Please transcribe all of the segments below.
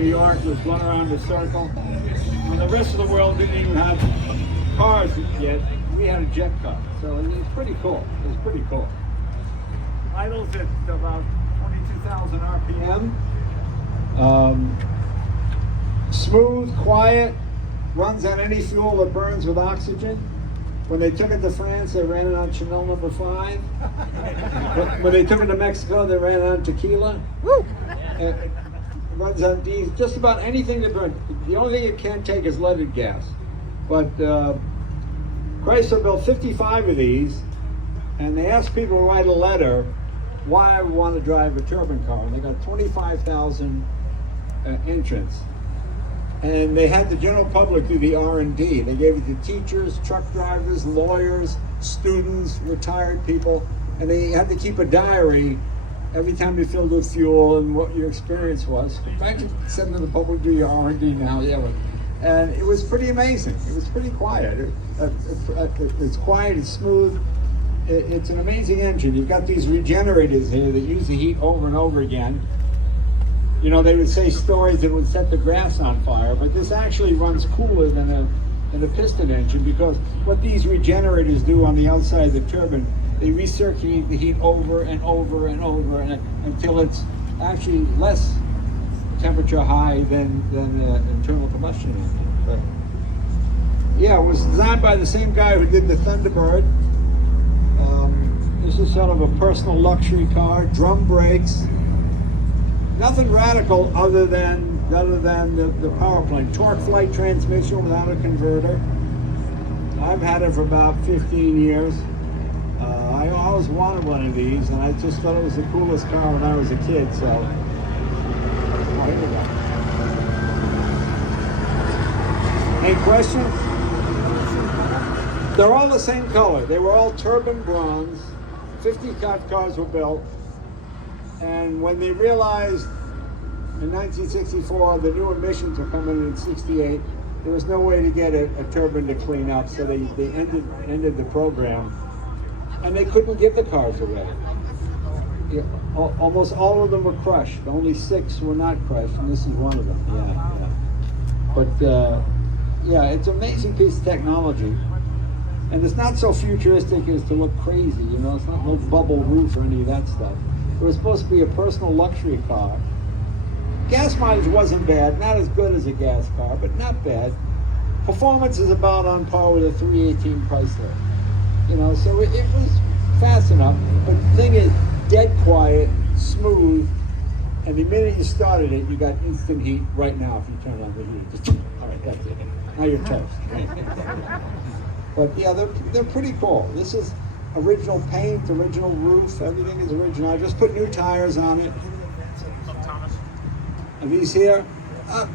New York was going around the circle. When the rest of the world didn't even have cars yet, we had a jet car. So it was pretty cool. It was pretty cool. Idles at about 22,000 RPM. Smooth, quiet, runs on any fuel that burns with oxygen. When they took it to France, they ran it on Chanel No. 5. When they took it to Mexico, they ran it on tequila. Woo! It runs on diesel, just about anything that burns. The only thing it can't take is leaded gas. But Chrysler built 55 of these, and they asked people to write a letter why I want to drive a turbine car. And they got 25,000 entrants. And they had the general public do the R&D. They gave it to teachers, truck drivers, lawyers, students, retired people, and they had to keep a diary every time you filled with fuel and what your experience was. Imagine sending the public do your R&D now, yeah. And it was pretty amazing. It was pretty quiet. It's quiet, it's smooth. It's an amazing engine. You've got these regenerators here that use the heat over and over again. You know, they would say stories that would set the grass on fire, but this actually runs cooler than a piston engine, because what these regenerators do on the outside of the turbine, they recirculate the heat over and over and over until it's actually less temperature high than an internal combustion engine. But yeah, it was designed by the same guy who did the Thunderbird. This is sort of a personal luxury car, drum brakes. Nothing radical other than the power plant. Torque flight transmission without a converter. I've had it for about 15 years. I always wanted one of these, and I just thought it was the coolest car when I was a kid, so. Oh, here we go. Any questions? They're all the same color. They were all turbine bronze. 55 cars were built. And when they realized in 1964 the new emissions were coming in 68, there was no way to get a turbine to clean up, so they ended the program. And they couldn't give the cars away. Yeah, almost all of them were crushed. Only 6 were not crushed, and this is one of them. Yeah. But yeah, it's an amazing piece of technology. And it's not so futuristic as to look crazy, you know, it's not no bubble roof or any of that stuff. It was supposed to be a personal luxury car. Gas mileage wasn't bad, not as good as a gas car, but not bad. Performance is about on par with a 318 Chrysler. You know, so it was fast enough, but the thing is, dead quiet, smooth, and the minute you started it, you got instant heat right now if you turn on the heat. Just, all right, that's it. Now you're toast. Right? But yeah, they're pretty cool. This is original paint, original roof, everything is original. I just put new tires on it. And these here,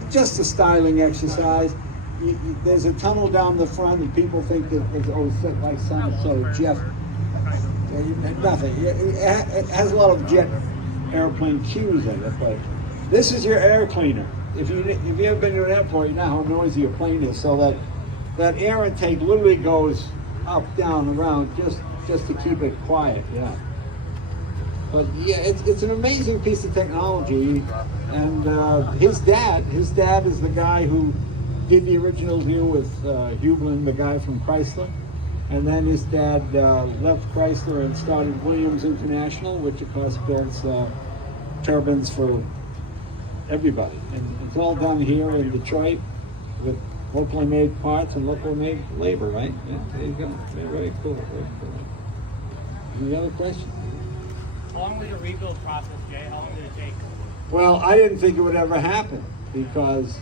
just a styling exercise. There's a tunnel down the front, and people think that it's set by so Jeff. Nothing. It has a lot of jet airplane cues in it, but this is your air cleaner. If you've ever been to an airport, you know how noisy a plane is. So that air intake literally goes up, down, around, just to keep it quiet. Yeah. But yeah, it's an amazing piece of technology. And his dad is the guy who did the original deal with Hublin, the guy from Chrysler. And then his dad left Chrysler and started Williams International, which of course builds turbines for everybody. And it's all done here in Detroit with locally made parts and locally made labor, right? Yeah, there you go. Very cool, very cool. Any other questions? How long was the rebuild process, Jay? How long did it take? Well, I didn't think it would ever happen because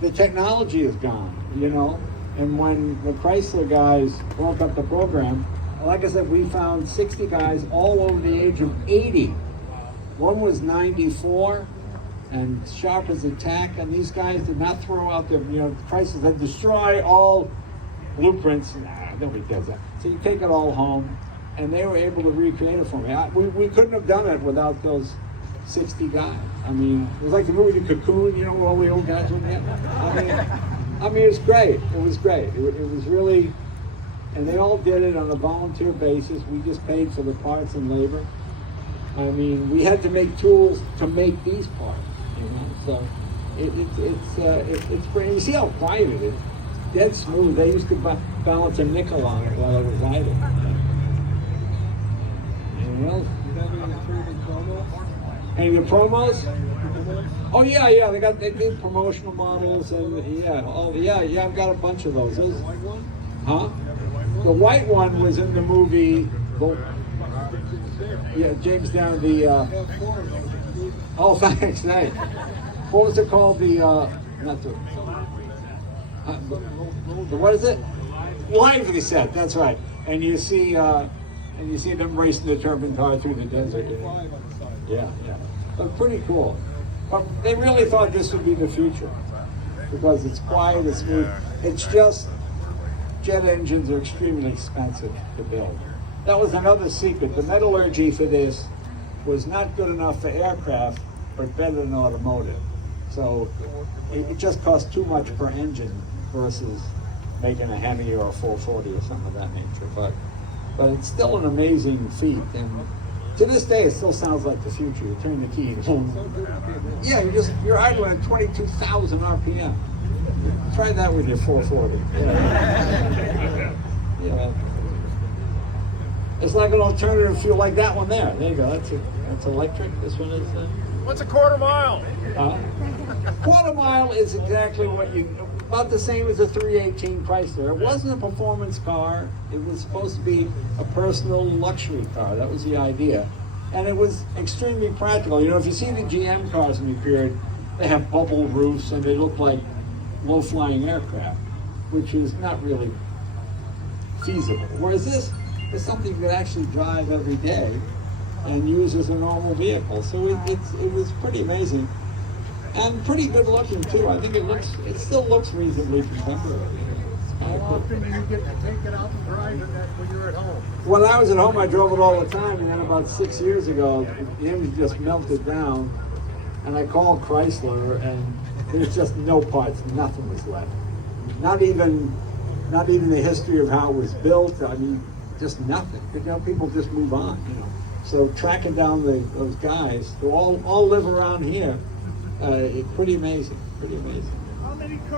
the technology is gone, you know? And when the Chrysler guys broke up the program, like I said, we found 60 guys all over the age of 80. One was 94 and sharp as a tack, and these guys did not throw out their, you know, Chrysler said destroy all blueprints. Nah, nobody does that. So you take it all home, and they were able to recreate it for me. We couldn't have done it without those 60 guys. I mean, it was like the movie The Cocoon, you know, where all the old guys were there. I mean, it was great. It was great. It was really, and they all did it on a volunteer basis. We just paid for the parts and labor. I mean, we had to make tools to make these parts, you know. So It's pretty. You see how quiet it is? Dead smooth. They used to balance a nickel on it while it was idle. Anything else? Any of the promos? Oh yeah, they did promotional models and yeah, I've got a bunch of those. Huh? The white one was in the movie. Yeah, James Down oh, thanks. What was it called? What is it? Lively Set. That's right. And you see them racing the turbine car through the desert. Yeah. But pretty cool. But they really thought this would be the future because it's quiet, it's smooth. It's just jet engines are extremely expensive to build. That was another secret. The metallurgy for this was not good enough for aircraft, but better than automotive. So it just cost too much per engine versus making a HEMI or a 440 or something of that nature. But it's still an amazing feat. And to this day, it still sounds like the future. You turn the key and yeah, you're idling at 22,000 RPM. Try that with your 440. Yeah. It's like an alternative fuel like that one there. There you go. That's electric. This one is. What's a quarter mile? Quarter mile is exactly about the same as a 318 Chrysler. It wasn't a performance car. It was supposed to be a personal luxury car. That was the idea. And it was extremely practical. You know, if you see the GM cars in the period, they have bubble roofs and they look like low-flying aircraft, which is not really feasible. Whereas this is something you could actually drive every day and use as a normal vehicle. So it was pretty amazing. And pretty good looking too. I think it still looks reasonably contemporary. How often do you get to take it out and drive it when you're at home? When I was at home, I drove it all the time, and then about 6 years ago, the engine just melted down, and I called Chrysler, and there's just no parts, nothing was left. Not even the history of how it was built. I mean, just nothing. You know, people just move on. You know, so tracking down those guys who all live around here. It's pretty amazing. Pretty amazing. How many cars?